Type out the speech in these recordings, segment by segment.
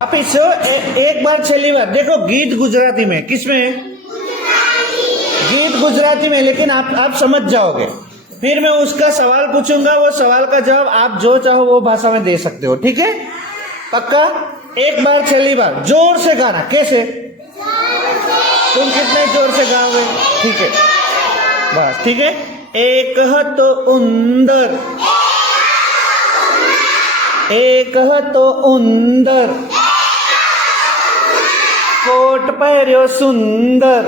वापिस एक बार छेली बार देखो। गीत गुजराती में, किसमें? गीत गुजराती में, लेकिन आप समझ जाओगे। फिर मैं उसका सवाल पूछूंगा, वो सवाल का जवाब आप जो चाहो वो भाषा में दे सकते हो, ठीक है? पक्का? एक बार छेली बार जोर से गाना। कैसे? तुम कितने जोर से गाओगे? ठीक है, बस ठीक है। एक हतो उंदर, एक हतो उंदर, कोट पहर्यो सुंदर,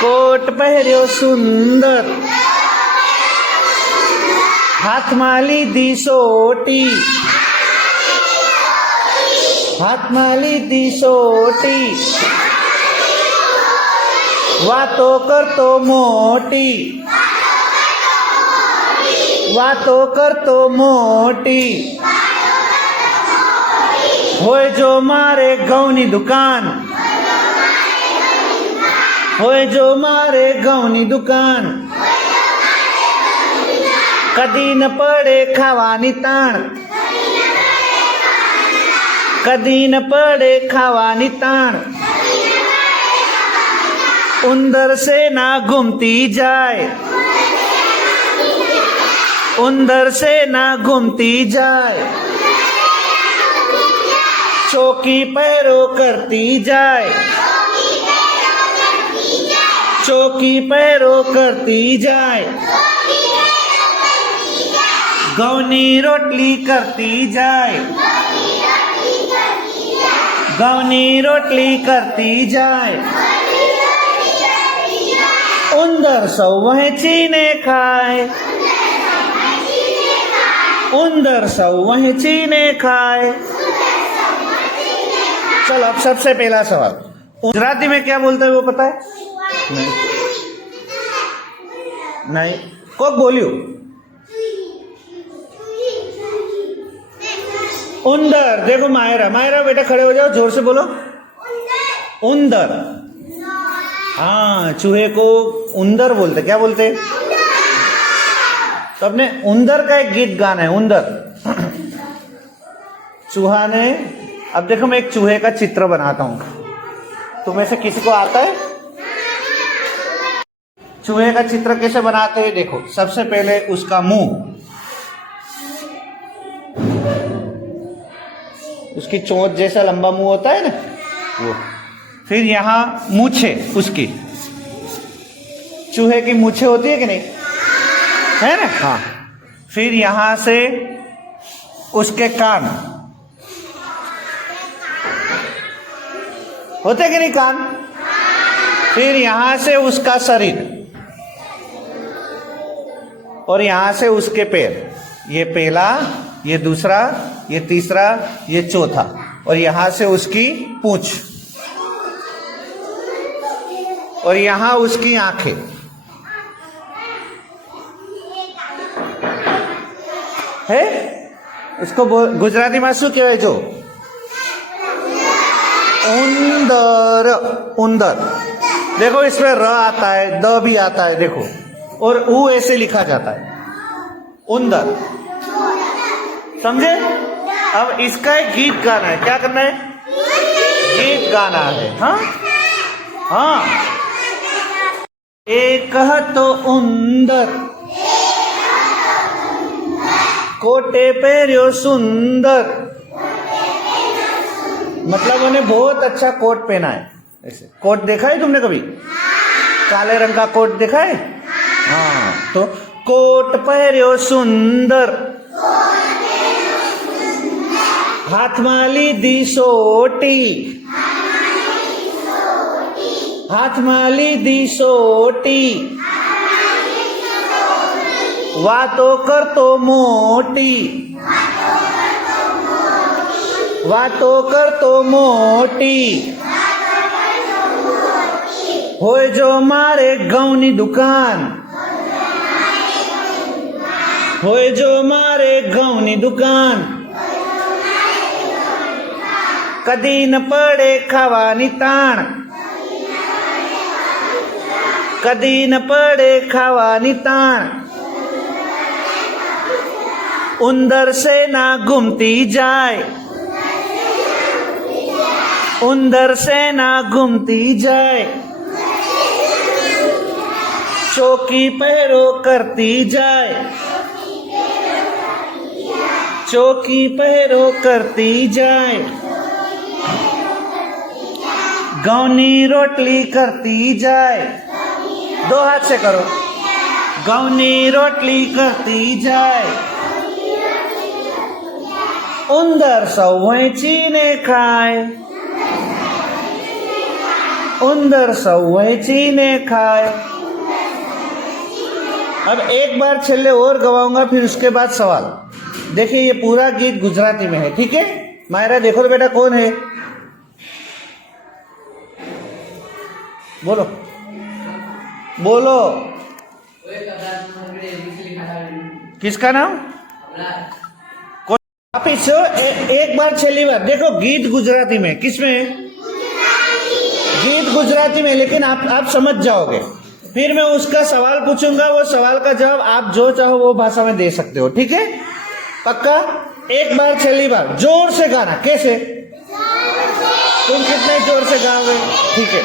कोट पहर्यो सुंदर, हाथમાં લીધી સોટી, હાથમાં લીધી સોટી, વાતો કરતો મોટી, વાતો કરતો મોટી, હોય જો મારે ઘઉંની દુકાન, હોય જો મારે ઘઉંની દુકાન, કદી ન પડે ખાવાની તાણ, કદી ન પડે ખાવાની તાણ, ઉંદર से ना घूमती जाए, उंदर से ना घूमती जाए, चौकी पैरो करती जाए, चौकी पैरो करती जाए, घऊंनी रोटली करती जाए, घऊंनी रोटली करती जाए, उंदर सौ वहेंचीने खाए, उंदर सौ वहेंचीने खाए। चलो अब सबसे पहला सवाल, गुजराती में क्या बोलते हैं वो पता है? नहीं, नहीं, कोक बोलियो। उंदर। देखो मायरा, मायरा बेटा खड़े हो जाओ, जोर से बोलो। उंदर। हाँ, चूहे को उंदर बोलते। क्या बोलते? तो अपने उंदर का एक गीत गाना है, उंदर। चूहा ने, अब देखो मैं एक चूहे का चित्र बनाता हूं, तुम्हें से किसी को आता है? चूहे का चित्र कैसे बनाते हैं देखो। सबसे पहले उसका मुंह, उसकी चोंच जैसा लंबा मुंह होता है ना वो। फिर यहाँ मूछे, उसकी चूहे की मूछे होती है कि नहीं, है ना? हाँ। फिर यहां से उसके कान होते कि नहीं, कान। फिर यहां से उसका शरीर, और यहां से उसके पैर। ये पहला, ये दूसरा, ये तीसरा, ये चौथा, और यहां से उसकी पूंछ, और यहां उसकी आंखें। है इसको गुजराती में शू कहवाय? जो उंदर, उंदर। देखो इसमें र आता है, द भी आता है, देखो, और ऊ ऐसे लिखा जाता है, उंदर। समझे? अब इसका एक गीत गाना है। क्या करना है? गीत गाना है। हाँ हाँ। एक हतो उंदर, कोटे पहरियो सुंदर। मतलब उन्हें बहुत अच्छा कोट पहना है। ऐसे कोट देखा है तुमने कभी? काले रंग का कोट देखा है? हाँ, तो कोट पहरियो सुंदर, हाथમાં લીધી સોટી, હાથમાં લીધી સોટી, વાતો કરતો મોટી, વાતો કરતો મોટી, હોય જો મારે ઘઉંની દુકાન, હોય જો મારે ઘઉંની દુકાન, કદી ન પડે ખાવાની તાણ, કદી ન પડે ખાવાની તાણ, उंदर से ना घूमती जाए, उंदर से ना घूमती जाए, चौकी पहरो करती जाए, चौकी पहरो करती जाए, गौनी रोटली करती जाए, दो हाथ से करो, गौनी रोटली करती जाए, उंदर सौवें चीने खाए, उंदर सौवें चीने खाए। अब एक बार छेले और गवाऊंगा, फिर उसके बाद सवाल। देखिए ये पूरा गीत गुजराती में है, ठीक है। मायरा देखो तो बेटा कौन है, बोलो बोलो, किसका नाम? वापिस एक बार छेली बार देखो, गीत गुजराती में, किसमें? गीत गुजराती में, लेकिन आप समझ जाओगे। फिर मैं उसका सवाल पूछूंगा, वो सवाल का जवाब आप जो चाहो वो भाषा में दे सकते हो, ठीक है। पक्का? एक बार छेली बार जोर से गाना। कैसे? तुम कितने जोर से गाओगे? ठीक है,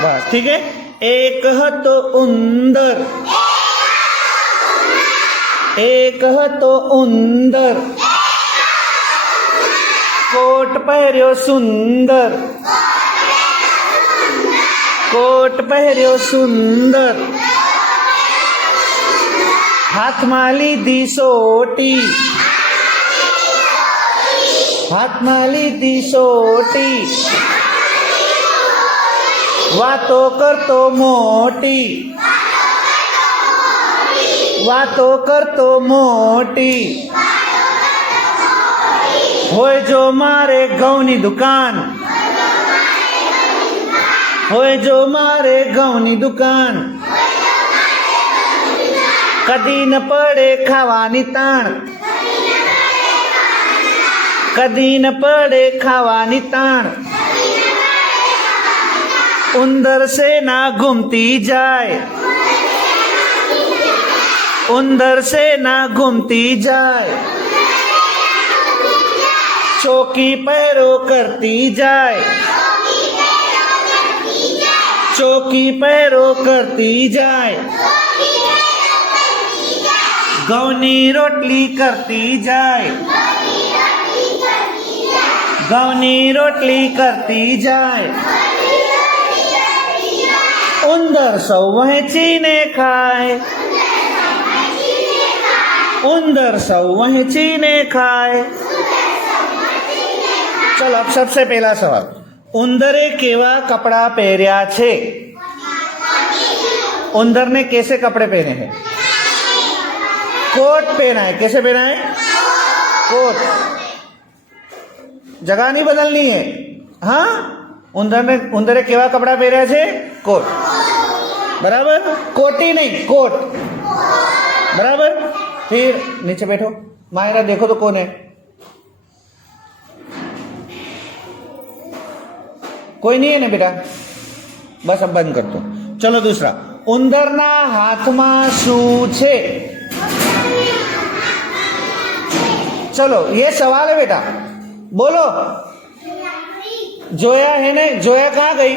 बस ठीक है। एक हतो उंदर, एक हतो उंदर, कोट पहर्यो सुंदर, कोट पहर्यो सुंदर, हाथમાં લીધી સોટી, હાથમાં લીધી સોટી, વાતો કરતો મોટી, વાતો કરતો મોટી, હોય જો મારે ઘઉંની દુકાન, હોય જો મારે ઘઉંની દુકાન, કદી ન પડે ખાવાની તાણ, કદી ન પડે ખાવાની તાણ, उंदर से ना घूमती जाए, उंदर से ना घूमती जाए, चौकी पैरो करती जाए, चौकी पैरो करती जाए, गौनी रोटली करती जाए, गौनी रोटली करती जाए, उंदर सौवें चीने खाए, उंदर सौवें चीने खाए। चलो अब सबसे पहला सवाल, उंदरे केवा कपड़ा पहर्या छे? उंदर ने कैसे कपड़े पहने हैं? कोट पहना है। कैसे पहना है? कोट। जगह नहीं बदलनी है। हाँ, उंदरे केवा कपड़ा पहर्या छे? कोट। बराबर? कोटी नहीं, कोट। बराबर? फिर नीचे बैठो। मायरा देखो तो कौन है? कोई नहीं है ना बेटा? बस अब बंद कर दो। चलो दूसरा, उंदरना हाथમાં શું છે? चलो ये सवाल है बेटा, बोलो। जोया है ना? जोया कहाँ गई?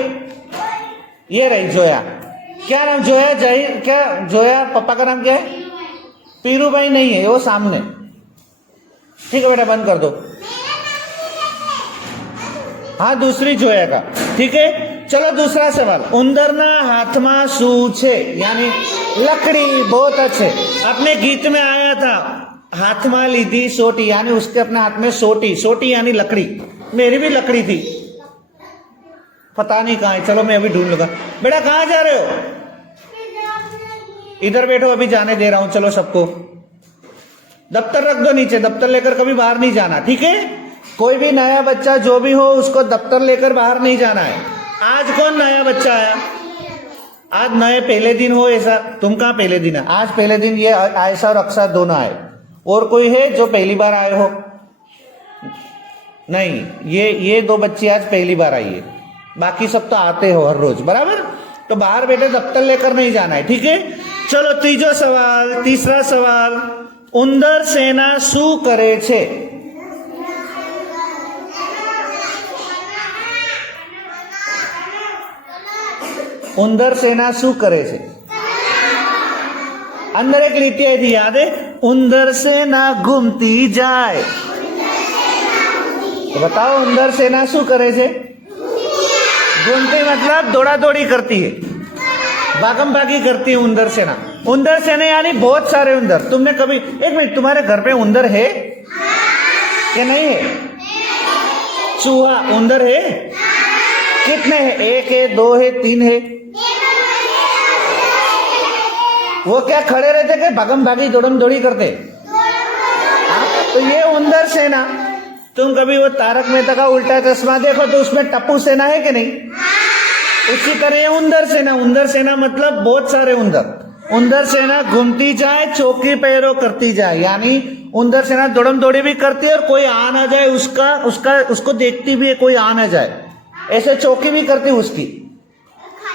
ये रही जोया। क्या नाम जोया? जहीर। क्या जोया पापा का नाम क्या है? पीरू भाई नहीं है, वो सामने। ठीक है बेटा, बंद कर दो। हाँ, दूसरी जोया का। ठीक है, चलो दूसरा सवाल, उंदरना हाथમાં શું છે? यानी लकड़ी। बहुत अच्छे। अपने गीत में आया था हाथમાં લીધી સોટી, यानी उसके अपने हाथ में सोटी। सोटी यानी लकड़ी। मेरी भी लकड़ी थी, पता नहीं कहाँ है। चलो मैं अभी ढूंढ लूंगा। बेटा कहाँ जा रहे हो? इधर बैठो, अभी जाने दे रहा हूं। चलो सबको दफ्तर रख दो नीचे। दफ्तर लेकर कभी बाहर नहीं जाना, ठीक है? कोई भी नया बच्चा जो भी हो, उसको दफ्तर लेकर बाहर नहीं जाना है। आज कौन नया बच्चा आया? आज नए पहले दिन हो ऐसा? तुम कहाँ पहले दिन है? आज पहले दिन ये आयशा और अक्षर दोनों आए। और कोई है जो पहली बार आए हो? नहीं, ये दो बच्ची आज पहली बार आई है, बाकी सब तो आते हो हर रोज। बराबर? तो बाहर बेटे दफ्तर लेकर नहीं जाना है, ठीक है? चलो तीसरा सवाल, ઉંદર સેના શું કરે છે? ઉંદર સેના શું કરે છે? अंदर एक લીટી आई थी, याद है? उंदर सेना घूमती जाए। तो बताओ उंदर सेना शू करे छे? घूमती मतलब दौड़ा दौड़ी करती है, भागम भागी करती है उंदर सेना। उंदर सेना यानी बहुत सारे उंदर। तुमने कभी, एक मिनट, तुम्हारे घर पे उंदर है क्या नहीं है? चूहा उंदर है? कितने है? 1 है, 2 है, 3 है? वो क्या खड़े रहते कि भागम भागी दौड़म दौड़ी करते? तो ये उंदर सेना। तुम कभी वो तारक मेहता का उल्टा चश्मा देखो तो उसमें टप्पू सेना है कि नहीं? उसी तरह ये उंदर सेना। उंदर सेना मतलब बहुत सारे उंदर। उंदर सेना घूमती जाए, चौकी पैरों करती जाए, यानी उंदर सेना दौड़म दौड़ी भी करती है और कोई आ ना जाए उसको देखती भी है, कोई आ ना जाए, ऐसे चौकी भी करती है, उसकी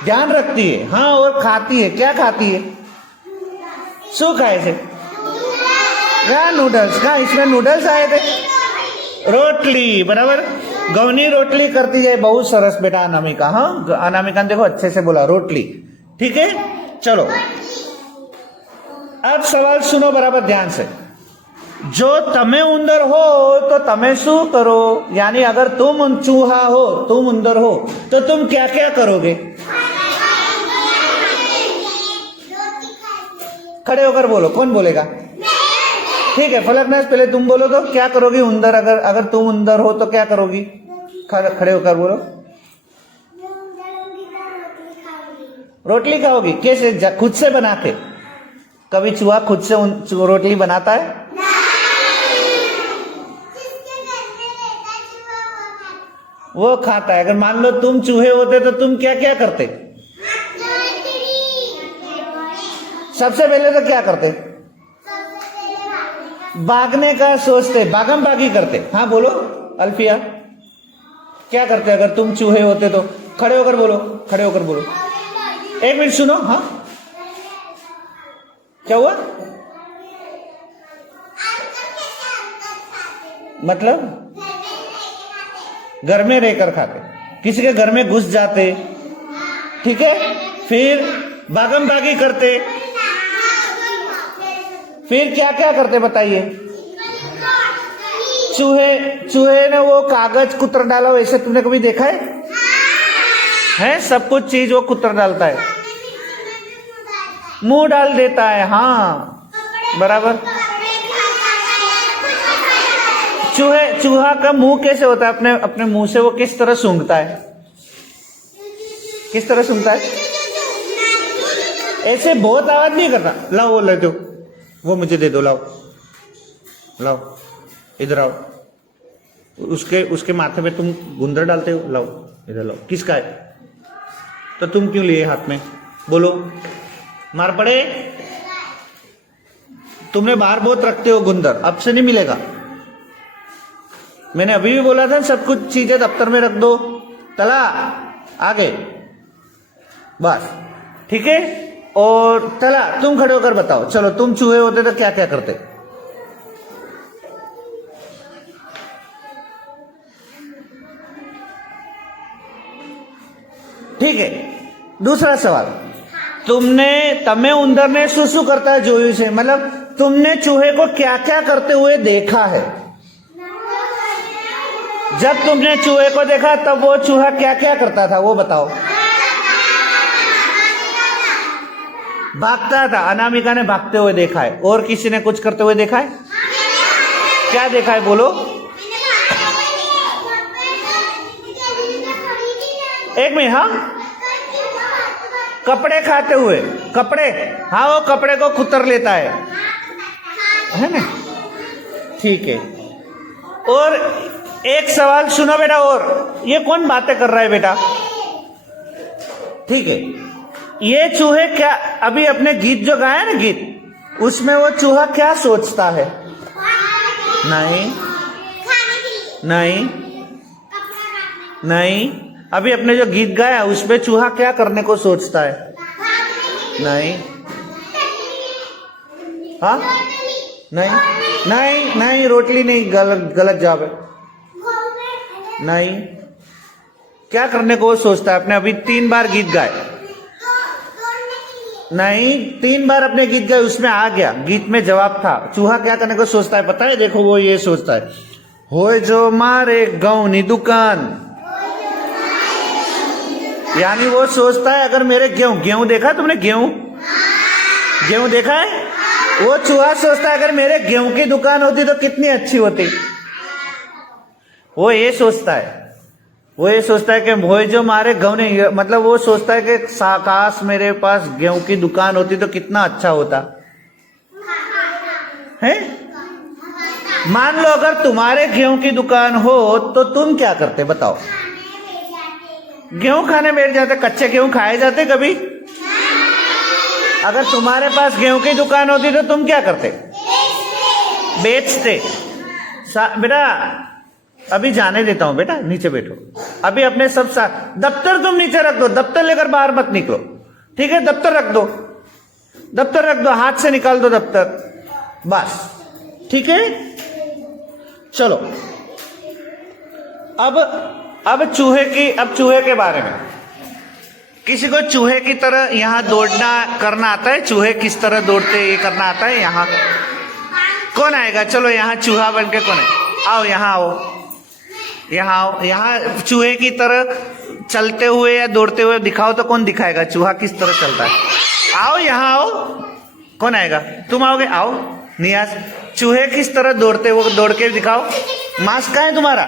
ध्यान रखती है। हाँ, और खाती है। क्या खाती है? શું ખાય છે? नूडल्स। कहा इसमें नूडल्स आए थे? रोटली, बराबर। घઉંની रोटली करती जाए। बहुत सरस बेटा अनामिका। हाँ, अनामिका ने देखो अच्छे से बोला, रोटली। ठीक है, चलो अब सवाल सुनो बराबर ध्यान से। जो तमे उंदर हो तो तमे शू करो? यानी अगर तुम चूहा हो, तुम उंदर हो, तो तुम क्या क्या करोगे? खड़े होकर बोलो। कौन बोलेगा? ठीक है, फलकनाज पहले तुम बोलो तो क्या करोगी उंदर? अगर तुम उंदर हो तो क्या करोगी? खड़े होकर बोलो। रोटली खाओगी। कैसे? खुद से बना के? कभी चूहा खुद से रोटली बनाता है? वो खाता है। अगर मान लो तुम चूहे होते तो तुम क्या क्या करते? सबसे पहले तो क्या करते? भागने का सोचते, भागम भागी करते। हाँ बोलो अल्फिया, क्या करते अगर तुम चूहे होते तो? खड़े होकर बोलो, खड़े होकर बोलो। 1 मिनट सुनो। हाँ, क्या हुआ? मतलब घर में रहकर खाते, किसी के घर में घुस जाते, ठीक है, फिर भागम भागी करते, फिर क्या क्या करते बताइए? चूहे ने वो कागज कुतर डाला, वैसे तुमने कभी देखा है? हैं, सब कुछ चीज वो कुतर डालता है, मुंह डाल देता है। हाँ बराबर। चूहा का मुंह कैसे होता है? अपने मुंह से वो किस तरह सूंघता है? किस तरह सूंघता है? ऐसे बहुत आवाज नहीं करता। लाओ वो ले दो, वो मुझे दे दो, लाओ लाओ, इधर आओ। उसके माथे पे तुम गुंदर डालते हो, लाओ इधर लाओ। किसका है? तो तुम क्यों लिए हाथ में? बोलो, मार पड़े? तुमने बाहर बहुत रखते हो गुंदर, अब से नहीं मिलेगा। मैंने अभी भी बोला था सब कुछ चीजें दफ्तर में रख दो। चला आगे, बस ठीक है। और चला तुम खड़े होकर बताओ। चलो, तुम चूहे होते तो क्या क्या करते? ठीक है, दूसरा सवाल। तमे उंदर ने शू करता है जोयू से? मतलब तुमने चूहे को क्या क्या करते हुए देखा है? जब तुमने चूहे को देखा तब वो चूहा क्या क्या करता था, वो बताओ। भागता था। अनामिका ने भागते हुए देखा है। और किसी ने कुछ करते हुए देखा है? क्या देखा है बोलो? 1 मिनट। हाँ, कपड़े खाते हुए। कपड़े, हाँ, वो कपड़े को कुतर लेता है ना? ठीक है। और एक सवाल सुनो बेटा, और ये कौन बातें कर रहा है बेटा? ठीक है, ये चूहे क्या, अभी अपने गीत जो गाया ना गीत, उसमें वो चूहा क्या सोचता है? नहीं नहीं नहीं, अभी अपने जो गीत गाया उसमें चूहा क्या करने को सोचता है? नहीं। हाँ नहीं नहीं नहीं, रोटली नहीं, गलत गलत जवाब है। नहीं, क्या करने को वो सोचता है? अपने अभी 3 बार गीत गाए। नहीं, 3 बार अपने गीत गाए, उसमें आ गया, गीत में जवाब था। चूहा क्या करने को सोचता है पता है? देखो, वो ये सोचता है, होए जो मारे गौनी दुकान, यानी वो सोचता है अगर मेरे गेहूं देखा है तुमने? गेहूं देखा है? वो चूहा सोचता है अगर मेरे गेहूं की दुकान होती तो कितनी अच्छी होती। वो ये सोचता है कि भोई जो मारे गेहूं नहीं, मतलब वो सोचता है कि काश मेरे पास गेहूं की दुकान होती तो कितना अच्छा होता है। मान लो अगर तुम्हारे गेहूं की दुकान हो तो तुम क्या करते बताओ? गेहूं खाने बैठ जाते? कच्चे गेहूं खाए जाते कभी? अगर तुम्हारे पास गेहूं की दुकान होती तो तुम क्या करते? बेचते। बेटा अभी जाने देता हूं, बेटा नीचे बैठो। अभी अपने सब साथ दफ्तर तुम नीचे रख दो, दफ्तर लेकर बाहर मत निकलो, ठीक है? दफ्तर रख दो, हाथ से निकाल दो दफ्तर, बस, ठीक है? चलो अब चूहे के बारे में। किसी को चूहे की तरह यहाँ दौड़ना करना आता है? चूहे किस तरह दौड़ते ये करना आता है? यहाँ कौन आएगा? चलो यहाँ चूहा बन के कौन है? आओ यहाँ यहाँ चूहे की तरह चलते हुए या दौड़ते हुए दिखाओ तो कौन दिखाएगा चूहा किस तरह चलता है? आओ यहाँ आओ, कौन आएगा? तुम आओगे? आओ नियाज, चूहे किस तरह दौड़ते हुए दौड़ के दिखाओ। मास्क कहाँ है तुम्हारा?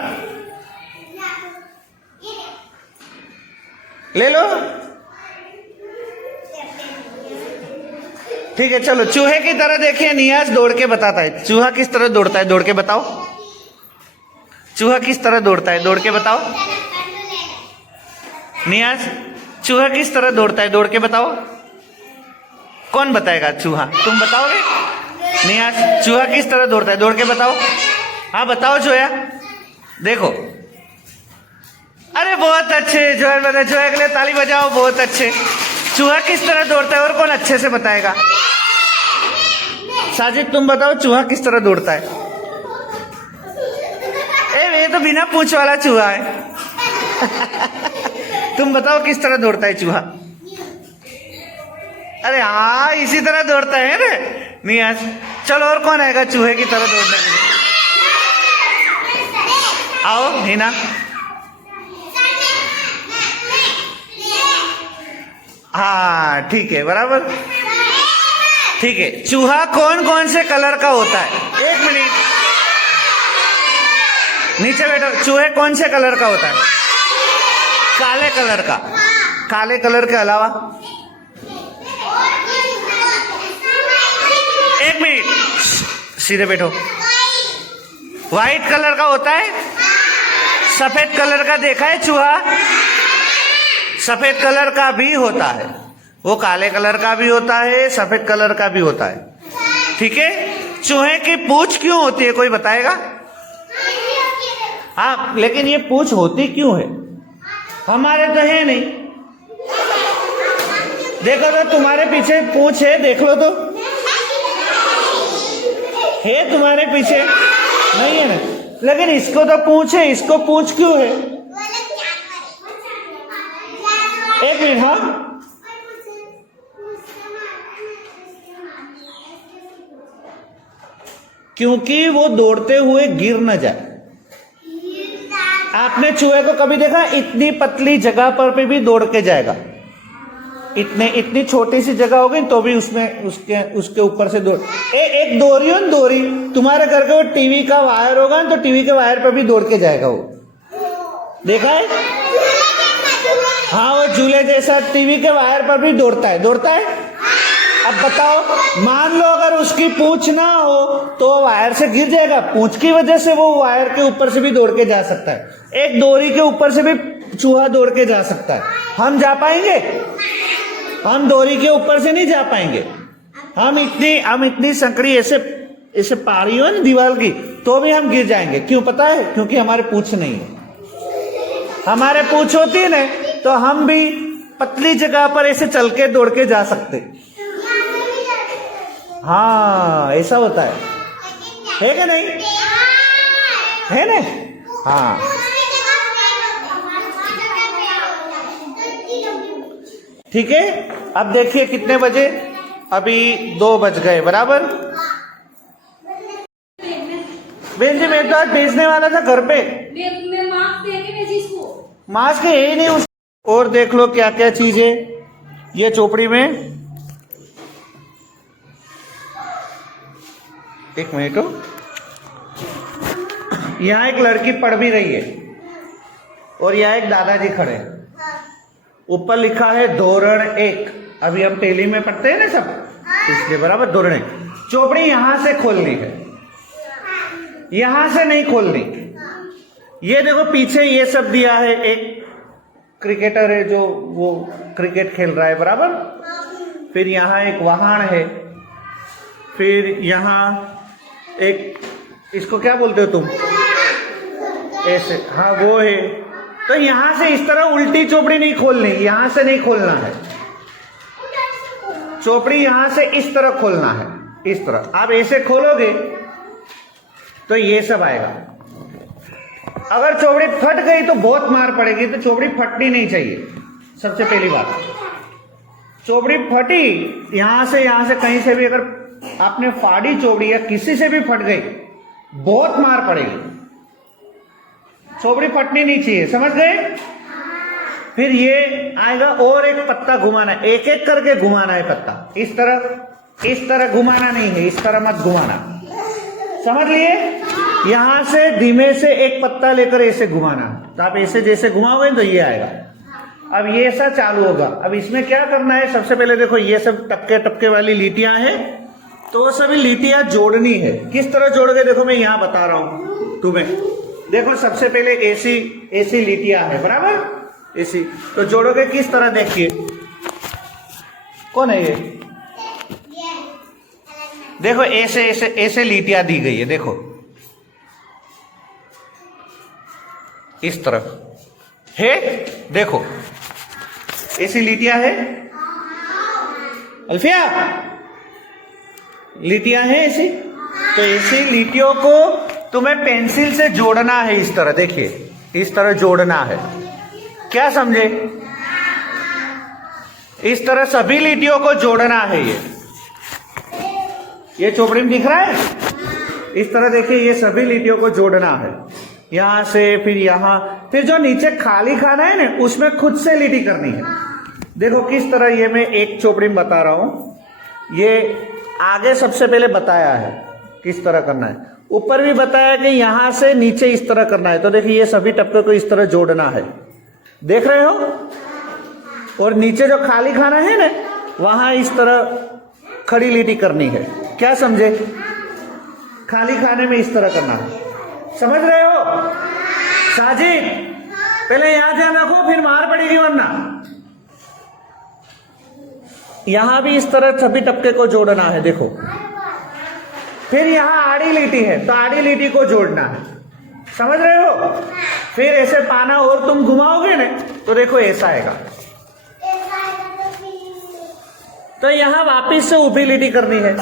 ले लो, ठीक है। चलो चूहे की तरह देखिए, नियाज दौड़ के बताता है। चूहा किस तरह दौड़ता है? दौड़ के बताओ। चूहा किस तरह दौड़ता है? दौड़ के बताओ। नियाज, चूहा किस तरह दौड़ता है? दौड़ के बताओ। कौन बताएगा? चूहा, तुम बताओगे? नियाज, चूहा किस तरह दौड़ता है? दौड़ के बताओ। हाँ बताओ जोया, देखो। अरे बहुत अच्छे जोया, जोया के लिए ताली बजाओ, बहुत अच्छे। चूहा किस तरह दौड़ता है और कौन अच्छे से बताएगा? साजिद तुम बताओ, चूहा किस तरह दौड़ता है? ये तो बिना पूंछ वाला चूहा है। तुम बताओ किस तरह दौड़ता है चूहा? अरे हाँ, इसी तरह दौड़ता है रे नियाज। चलो और कौन आएगा चूहे की तरह दौड़ने के लिए? आओ हिना। हाँ ठीक है, बराबर, ठीक है। चूहा कौन कौन से कलर का होता है? 1 मिनट, नीचे बैठो। चूहे कौन से कलर का होता है? काले कलर का। काले कलर के अलावा? 1 मिनट, सीधे बैठो। व्हाइट कलर का होता है? सफेद कलर का देखा है चूहा? सफेद कलर का भी होता है, वो काले कलर का भी होता है, सफेद कलर का भी होता है, ठीक है। चूहे की पूंछ क्यों होती है, कोई बताएगा? हाँ, लेकिन ये पूंछ होती क्यों है? हमारे तो है नहीं। देखो तो तुम्हारे पीछे पूंछ है, देख लो तो, है तुम्हारे पीछे? नहीं है ना, लेकिन इसको तो पूंछ है, इसको पूंछ क्यों है? 1 मिनट, हाँ क्योंकि वो दौड़ते हुए गिर न जाए। आपने चूहे को कभी देखा? इतनी पतली जगह पर भी दौड़ के जाएगा। इतनी छोटी सी जगह होगी तो भी उसमें उसके ऊपर से दौड़। एक दोरी हो, दोरी तुम्हारे घर के वो टीवी का वायर होगा तो टीवी के वायर पर भी दौड़ के जाएगा वो, देखा है? हाँ, वो झूले जैसा टीवी के वायर पर भी दौड़ता है। अब बताओ, मान लो अगर उसकी पूंछ ना हो तो वायर से गिर जाएगा। पूंछ की वजह से वो वायर के ऊपर से भी दौड़ के जा सकता है। एक डोरी के ऊपर से भी चूहा दौड़ के जा सकता है। हम जा पाएंगे? हम डोरी के ऊपर से नहीं जा पाएंगे। हम इतनी संकड़ी ऐसे पारी हो ना दीवार की, तो भी हम गिर जाएंगे। क्यों पता है? क्योंकि हमारे पूंछ नहीं है। हमारे पूंछ होती है ना तो हम भी पतली जगह पर ऐसे चल के दौड़ के जा सकते। हाँ, ऐसा होता है। है कि नहीं? है ना? हाँ, ठीक है। अब देखिए कितने बजे, अभी 2 बज गए बराबर। बहन जी मैं तो आज भेजने वाला था घर पे, मास्क है ही नहीं। और देख लो क्या क्या चीज है ये चोपड़ी में। एक मिनट, यहाँ एक लड़की पढ़ भी रही है और यहाँ एक दादाजी खड़े हैं। ऊपर लिखा है धोरण 1। अभी हम पहली में पढ़ते हैं ना सब, इसलिए बराबर धोरण 1। चोपड़ी यहां से खोलनी है, यहां से नहीं खोलनी। ये देखो पीछे ये सब दिया है, एक क्रिकेटर है जो वो क्रिकेट खेल रहा है बराबर। फिर यहाँ एक वाहन है, फिर यहाँ एक, इसको क्या बोलते हो तुम, ऐसे, हाँ वो है। तो यहां से इस तरह उल्टी चोपड़ी नहीं खोलनी, यहां से नहीं खोलना है चोपड़ी, यहां से इस तरह खोलना है, इस तरह। आप ऐसे खोलोगे तो ये सब आएगा। अगर चोपड़ी फट गई तो बहुत मार पड़ेगी, तो चोपड़ी फटनी नहीं चाहिए। सबसे पहली बात, चोपड़ी फटी यहां से कहीं से भी अगर आपने फाड़ी चोपड़ी या किसी से भी फट गई, बहुत मार पड़ेगी। चोपड़ी फटनी नहीं चाहिए, समझ गए? फिर ये आएगा और एक पत्ता घुमाना है, एक एक करके घुमाना है पत्ता। इस तरह घुमाना नहीं है, इस तरह मत घुमाना, समझ लिए? यहां से धीमे से एक पत्ता लेकर ऐसे घुमाना। तो आप ऐसे जैसे घुमाओगे तो ये आएगा। अब ये ऐसा चालू होगा। अब इसमें क्या करना है, सबसे पहले देखो ये सब टपके टपके वाली लीटियां हैं, तो वो सभी लीटियां जोड़नी है। किस तरह जोड़ोगे देखो, मैं यहां बता रहा हूं तुम्हें। देखो सबसे पहले ऐसी लीटियां है बराबर, ऐसी। तो जोड़ोगे किस तरह, देखिए कौन है ये, देखो ऐसे लीटियां दी गई है, देखो इस तरह है, देखो ऐसी लीटियां है। अल्फिया, लीटियां हैं ऐसी। तो ऐसी लीटियों को तुम्हें पेंसिल से जोड़ना है, इस तरह, देखिए इस तरह जोड़ना है। क्या समझे? इस तरह सभी लीटियों को जोड़ना है। ये चोपड़ी में दिख रहा है, इस तरह देखिए ये सभी लीटियों को जोड़ना है। यहां से फिर यहां, फिर जो नीचे खाली खाना है ना, उसमें खुद से लीटी करनी है। देखो किस तरह, ये मैं एक चोपड़ी में बता रहा हूं। ये आगे सबसे पहले बताया है किस तरह करना है, ऊपर भी बताया कि यहां से नीचे इस तरह करना है। तो देखिए ये सभी टपके को इस तरह जोड़ना है, देख रहे हो? और नीचे जो खाली खाना है ना, वहां इस तरह खड़ी लीटी करनी है। क्या समझे? खाली खाने में इस तरह करना है, समझ रहे हो? साजिद पहले यहां ध्यान रखो, फिर मार पड़ेगी वरना। यहां भी इस तरह सभी टपके को जोड़ना है, देखो। फिर यहां आड़ी लीटी है, तो आड़ी लीटी को जोड़ना है, समझ रहे हो? फिर ऐसे पाना और तुम घुमाओगे ना, तो देखो ऐसा आएगा। तो यहां वापिस से ऊपरी लीटी करनी है,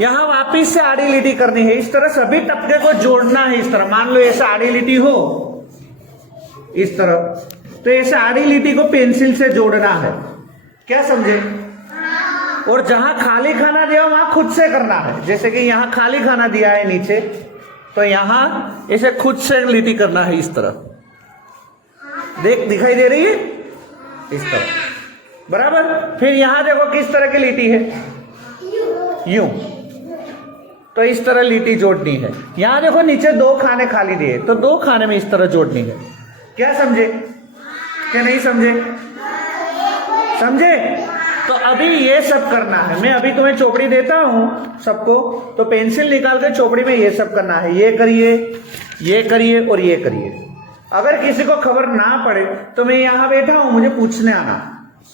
यहां वापिस से आड़ी लीटी करनी है। इस तरह सभी टपके को जोड़ना है। इस तरह मान लो ऐसा आड़ी लीटी हो, इस तरह, तो ऐसा आड़ी लीटी को पेंसिल से जोड़ना है। क्या समझे? और जहां खाली खाना दिया वहां खुद से करना है। जैसे कि यहां खाली खाना दिया है नीचे, तो यहां ऐसे खुद से लीटी करना है, इस तरह। दिखाई दे रही है? इस तरह बराबर। फिर यहां देखो किस तरह की लीटी है, यूं। तो इस तरह लीटी जोड़नी है। यहां देखो नीचे 2 खाने खाली दिए, तो 2 खाने में इस तरह जोड़नी है। क्या समझे? क्या नहीं समझे? समझे? तो अभी ये सब करना है। मैं अभी तुम्हें चोपड़ी देता हूं सबको, तो पेंसिल निकाल कर चोपड़ी में ये सब करना है। ये करिए, ये करिए और ये करिए। अगर किसी को खबर ना पड़े तो मैं यहां बैठा हूं, मुझे पूछने आना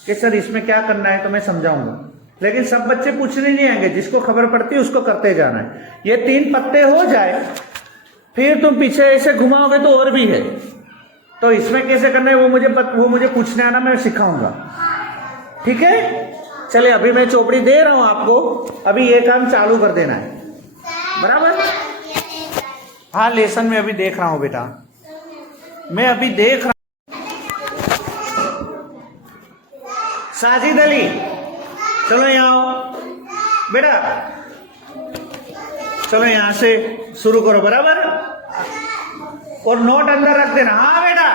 कि सर इसमें क्या करना है, तो मैं समझाऊंगा। लेकिन सब बच्चे पूछने नहीं आएंगे, जिसको खबर पड़ती है उसको करते जाना है। ये 3 पत्ते हो जाए, फिर तुम पीछे ऐसे घुमाओगे तो और भी है। तो इसमें कैसे करना है वो मुझे पूछने आना, मैं सिखाऊंगा। ठीक है? चले, अभी मैं चोपड़ी दे रहा हूं आपको, अभी ये काम चालू कर देना है। बराबर। हाँ, लेसन में अभी देख रहा हूँ बेटा, मैं अभी देख रहा हूँ। साजिद अली, चलो यहाँ आओ बेटा, चलो यहाँ से शुरू करो, बराबर। और नोट अंदर रख देना। हाँ बेटा,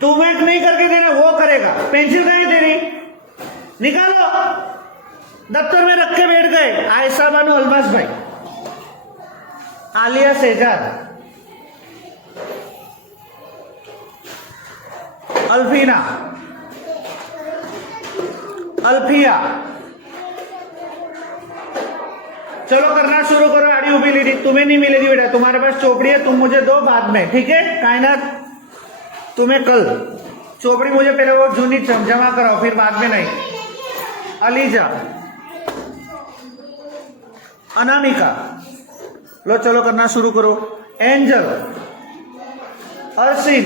तुम्हें नहीं करके देना, वो करेगा। पेंसिल कहाँ है तेरी, निकालो। दफ्तर में रख के बैठ गए। आयशा बानो अलमास भाई, आलिया सेजाद, अल्फीना, अल्फिया, चलो करना शुरू करो। आड़ी उबी लीडी, तुम्हें नहीं मिलेगी बेटा, तुम्हारे पास चोपड़ी है, तुम मुझे दो बाद में, ठीक है। कायनात, तुम्हें कल चोपड़ी मुझे पहले वो जूनी जमा कराओ, फिर बाद में नहीं। अलीजा, अनामिका, लो चलो करना शुरू करो। एंजल, अर्शिन,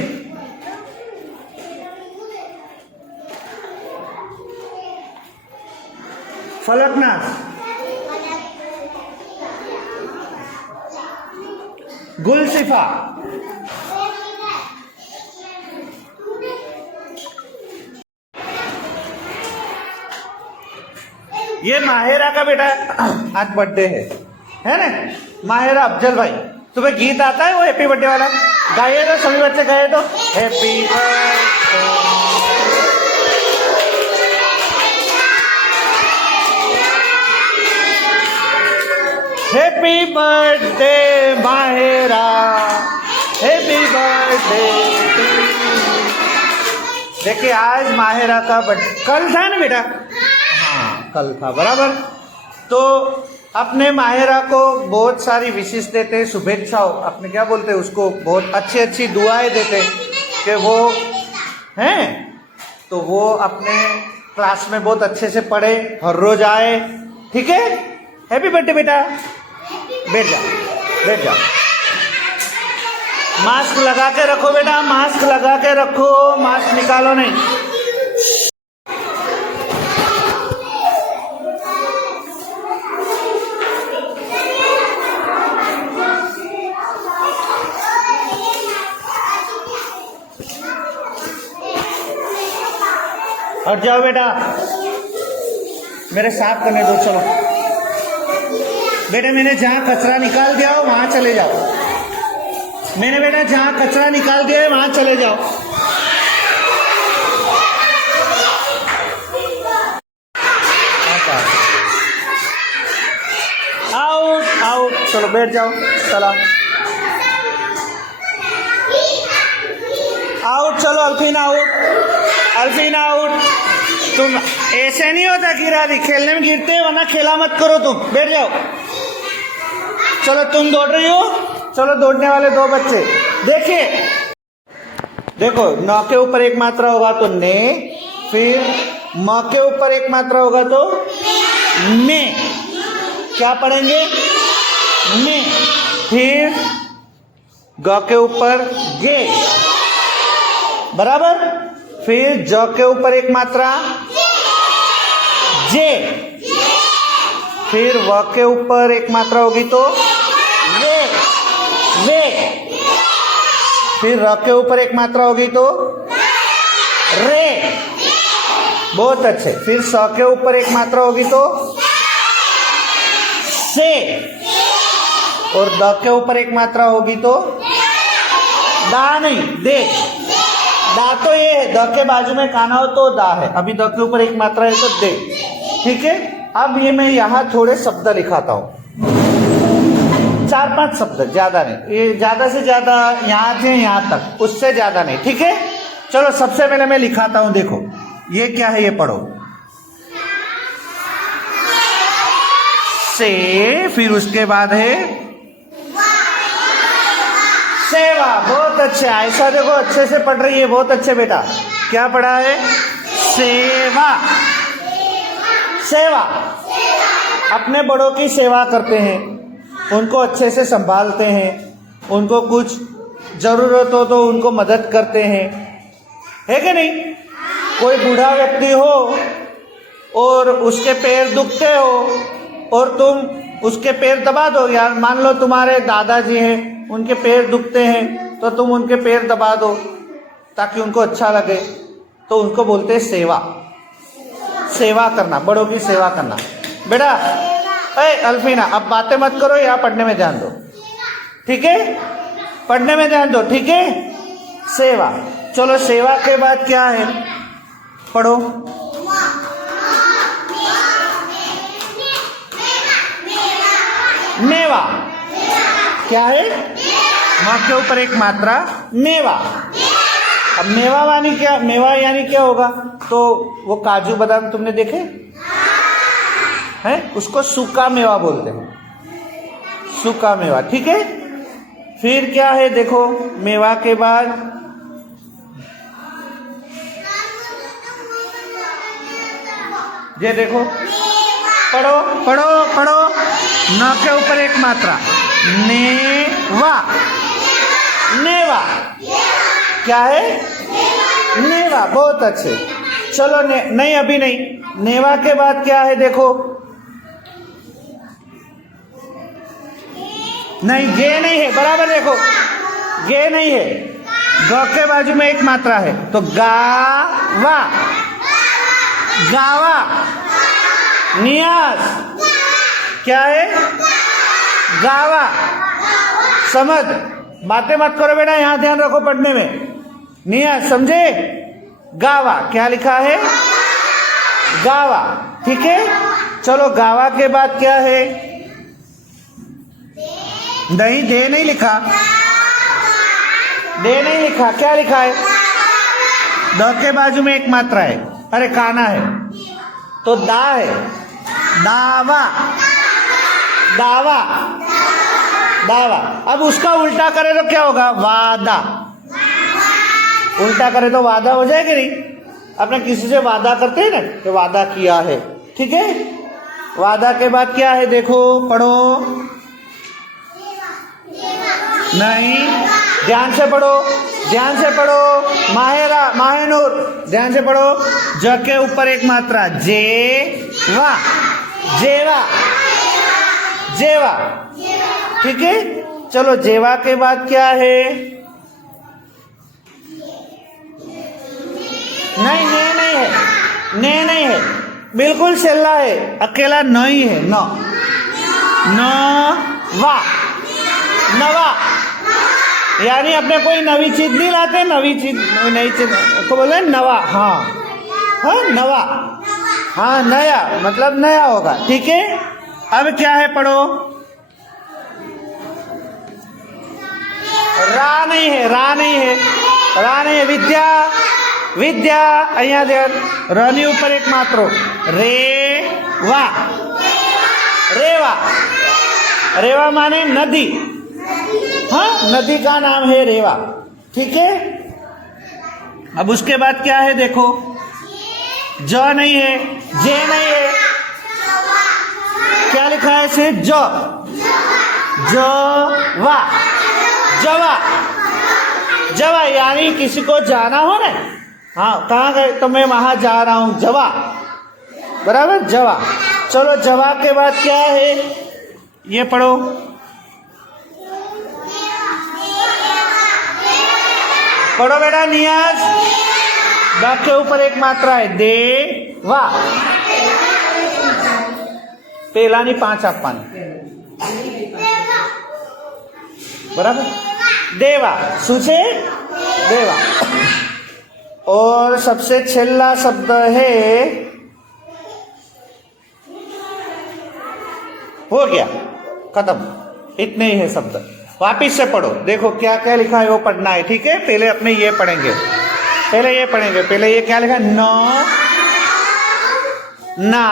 फलकनाज, गुलसिफा, ये माहिरा का बेटा आज बर्थडे है ना। माहिरा अफजल भाई, तुम्हें गीत आता है वो हैप्पी बर्थडे वाला? गाइए तो, सभी बच्चे गाए तो। Happy happy birthday Mahira, happy birthday. देखिए आज माहिरा का बर्थडे, कल था ना बेटा? हाँ कल था, बराबर। तो अपने माहिरा को बहुत सारी विशेष देते हैं, शुभेच्छाओं, अपने क्या बोलते हैं उसको, बहुत अच्छी अच्छी दुआएं देते कि वो हैं, तो वो अपने क्लास में बहुत अच्छे से पढ़े, हर रोज आए, ठीक है। हैप्पी बर्थडे बेटा, बैठ जाओ बैठ जाओ। मास्क लगा के रखो बेटा, मास्क लगा के रखो, मास्क निकालो नहीं। और जाओ बेटा, मेरे साफ करने दो, चलो बेटा। मैंने जहां कचरा निकाल दिया हो वहां चले जाओ। मैंने बेटा जहां कचरा निकाल दिया है वहां चले जाओ। आउट आउट, चलो बैठ जाओ, चला आउट। चलो अल्फीना आउट, अल्फीना आउट। तुम ऐसे नहीं होता गिरा दी, खेलने में गिरते हैं, वरना खेला मत करो, तुम बैठ जाओ। चलो तुम दौड़ रही हो, चलो दौड़ने वाले दो बच्चे। देखिए देखो, न के ऊपर एक मात्रा होगा तो ने, फिर म के ऊपर एक मात्रा होगा तो में। क्या पढ़ेंगे? में। फिर ग के ऊपर गे, बराबर। फिर ज के ऊपर एक मात्रा जे, फिर व के ऊपर एक मात्रा होगी तो वे वे, फिर र के ऊपर एक मात्रा होगी तो रे, बहुत अच्छे। फिर स के ऊपर एक मात्रा होगी तो से, और द के ऊपर एक मात्रा होगी तो दा नहीं, दे। दा तो ये है, द के बाजू में काना हो तो दा है, अभी द के ऊपर एक मात्रा है तो दे, ठीक है। अब ये मैं यहाँ थोड़े शब्द लिखाता हूँ, 4-5 शब्द, ज्यादा नहीं, ये ज्यादा से ज्यादा यहाँ से यहाँ तक, उससे ज्यादा नहीं, ठीक है। चलो सबसे पहले मैं लिखाता हूँ, देखो ये क्या है, ये पढ़ो। से, फिर उसके बाद है सेवा, बहुत अच्छे। ऐसा देखो अच्छे से पढ़ रही है, बहुत अच्छे बेटा। क्या पढ़ा है? सेवा। सेवा, अपने बड़ों की सेवा करते हैं, उनको अच्छे से संभालते हैं, उनको कुछ जरूरत हो तो उनको मदद करते हैं, है कि नहीं? कोई बूढ़ा व्यक्ति हो और उसके पैर दुखते हो और तुम उसके पैर दबा दो। यार मान लो तुम्हारे दादाजी हैं, उनके पैर दुखते हैं तो तुम उनके पैर दबा दो ताकि उनको अच्छा लगे, तो उनको बोलते हैं सेवा। सेवा करना, बड़ों की सेवा करना। बेटा अल्फीना, अब बातें मत करो, यहाँ पढ़ने में ध्यान दो, ठीक है? पढ़ने में ध्यान दो, ठीक है? सेवा। चलो सेवा के बाद क्या है, पढ़ो। मेवा। क्या है? माँ के ऊपर एक मात्रा मेवा। अब मेवा यानी क्या? मेवा यानी क्या होगा? तो वो काजू बादाम तुमने देखे हैं, उसको सूखा मेवा बोलते हैं, सूखा मेवा, ठीक है? फिर क्या है देखो, मेवा के बाद ये देखो, पढ़ो पढ़ो पढ़ो, न के ऊपर एक मात्रा, नेवा। नेवा क्या है? नेवा। बहुत अच्छे। चलो नहीं अभी नहीं, नेवा के बाद क्या है देखो, नहीं गे नहीं है, बराबर देखो, गे नहीं है, ग के बाजू में एक मात्रा है, तो गावा। गावा। नियाज क्या है? गावा। समझ, बातें मत करो बेटा, यहां ध्यान रखो पढ़ने में। नियाज, समझे? गावा क्या लिखा है? गावा, ठीक है? चलो गावा के बाद क्या है? नहीं, दे नहीं लिखा, दे नहीं लिखा, क्या लिखा है? द के बाजू में एक मात्रा है, अरे काना है, तो दा है, दावा। दावा। दावा। अब उसका उल्टा करे तो क्या होगा? वादा। उल्टा करे तो वादा हो जाएगा नहीं? अपने किसी से वादा करते हैं ना, तो वादा किया है, ठीक है? वादा के बाद क्या है देखो, पढ़ो। नहीं, ध्यान से पढ़ो, ध्यान से पढ़ो, माहेरा माहेनूर, ध्यान से पढ़ो। ज के ऊपर एक मात्रा, जेवा। जेवा। जेवा, ठीक है? चलो जेवा के बाद क्या है? नहीं, ने नहीं है, ने नहीं है, बिल्कुल सेल्ला है, अकेला नहीं है, न। नवा। नवा यानी अपने कोई नवी चीज नहीं लाते, नवी चीज, नई चीज को बोले नवा। हाँ हाँ, नवा, हाँ नया, मतलब नया होगा, ठीक है? अब क्या है पढ़ो। रा नहीं है, रा नहीं है, रा नहीं है, विद्या। विद्या, अहिया ध्यान, रनी ऊपर एक मात्रो, रेवा। रेवा। रेवा माने नदी, हाँ नदी का नाम है रेवा, ठीक है? अब उसके बाद क्या है देखो, ज नहीं है, जे नहीं है, क्या लिखा है इसे? ज। जवा। जवा। जवा यानी किसी को जाना हो ना, हाँ कहाँ गए, तो मैं वहां जा रहा हूं, जवा, बराबर, जवा। चलो जवा के बाद क्या है, ये पढ़ो। पढ़ो बेटा, नियाज। द के ऊपर एक मात्रा है, देवा। पहला नहीं, 5 આપવાની, बराबर, देवा। શું છે? देवा। और सबसे छेल्ला शब्द है, हो गया, खत्म, इतने ही है शब्द। वापिस से पढ़ो, देखो क्या क्या लिखा है वो पढ़ना है, ठीक है? पहले अपने ये पढ़ेंगे, पहले ये पढ़ेंगे। पहले ये क्या लिखा है? न, ना,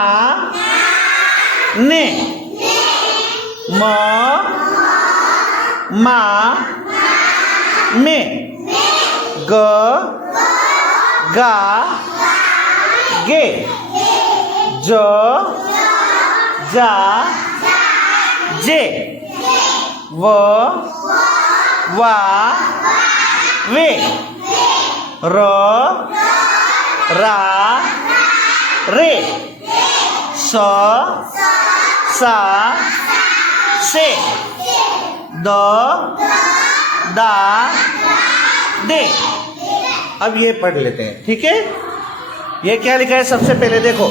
ने, म, मा, में, ग, गा, गे, ज, जा, जे, व, वा, वे, र, रा, रे, स सा से द दा दे। अब ये पढ़ लेते हैं, ठीक है। ये क्या लिखा है सबसे पहले देखो,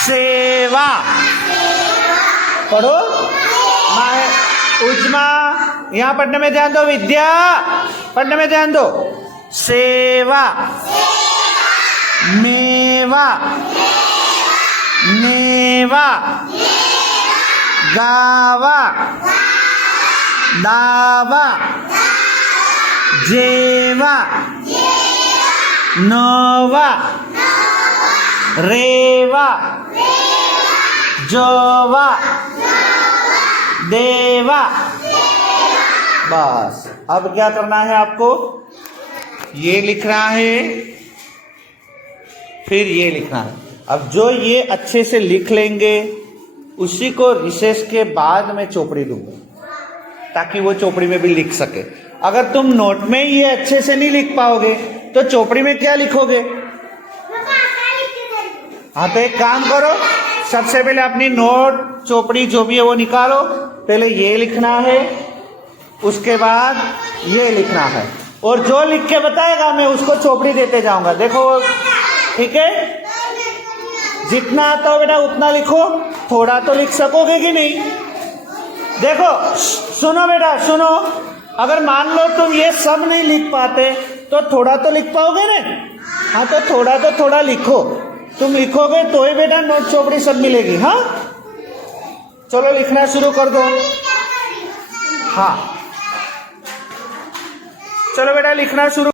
सेवा। पढ़ो, उजमा, यहां पढ़ने में ध्यान दो, विद्या पढ़ने में ध्यान दो। सेवा, मेवा, नेवा, गावा, दावा, जेवा, नवा, रेवा, जोवा, देवा। बस अब क्या करना है आपको, ये लिखना है, फिर ये लिखना है। अब जो ये अच्छे से लिख लेंगे उसी को रिसेस के बाद में चोपड़ी दूंगा, ताकि वो चोपड़ी में भी लिख सके। अगर तुम नोट में ये अच्छे से नहीं लिख पाओगे तो चोपड़ी में क्या लिखोगे? हाँ, तो एक काम करो, सबसे पहले अपनी नोट चोपड़ी जो भी है वो निकालो। पहले ये लिखना है, उसके बाद ये लिखना है, और जो लिख के बताएगा मैं उसको चोपड़ी देते जाऊंगा। देखो, ठीक है, जितना आता हो बेटा उतना लिखो, थोड़ा तो लिख सकोगे कि नहीं? देखो सुनो बेटा, सुनो, अगर मान लो तुम ये सब नहीं लिख पाते तो थोड़ा तो लिख पाओगे ना? हाँ, तो थोड़ा लिखो। तुम लिखोगे तो ही बेटा नोट चोपड़ी सब मिलेगी। हाँ, चलो लिखना शुरू कर दो। हाँ, चलो बेटा लिखना शुरू।